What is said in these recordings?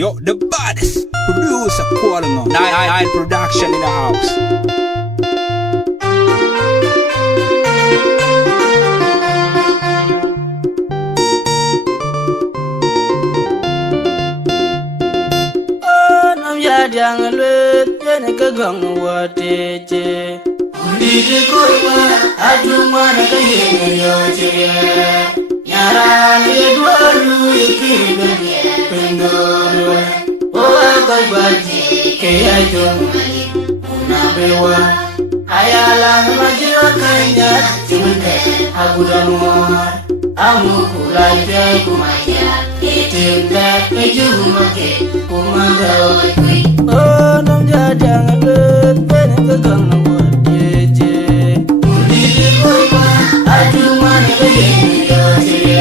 Yo, the baddest producer calling on Nine Production in the house. Yang luet yang kegang wateje di kurma ajuma na kaye yoje nyara ni dwalu ikibe pendoro o agbaji ke ajo na bewa ayala majira kanya jumte agudamor amu kulaite kumaya etemda ejumake kumanda oh nam jadang lut ben kegang wateje di kurma ajuma na kaye yoje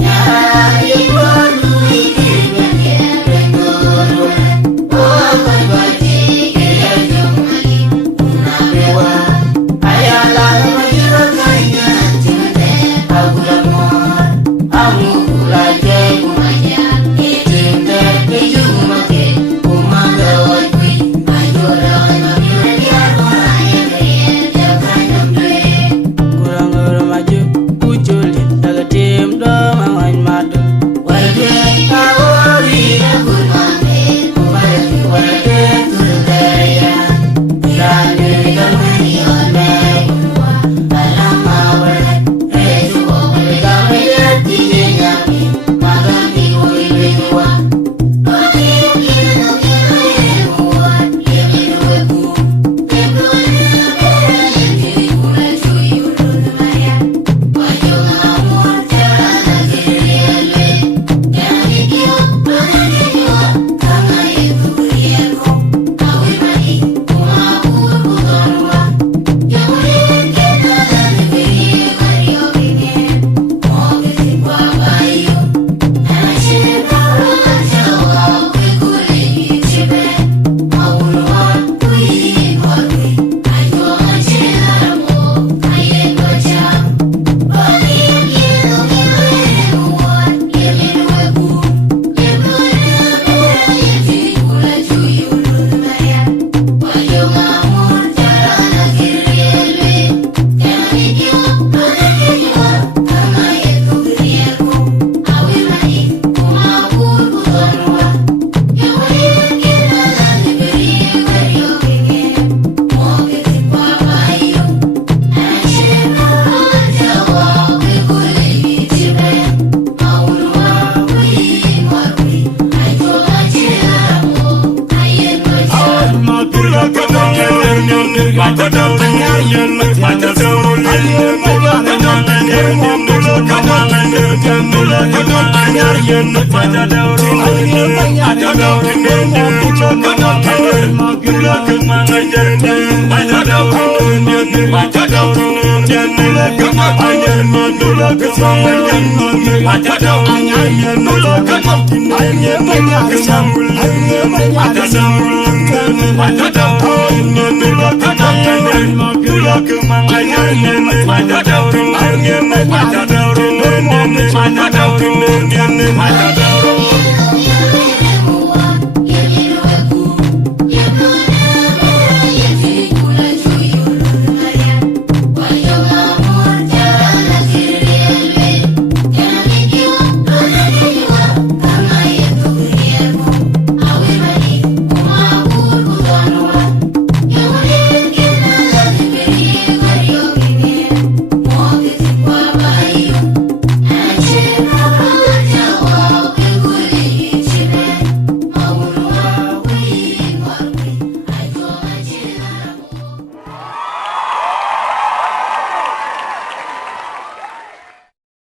nyara ni dwalu ikibe pendoro o agbaji ke ajo na bewa ayala majira kanya jumte agudamor amu kulaite kumaya etemda ejumake kumanda Matador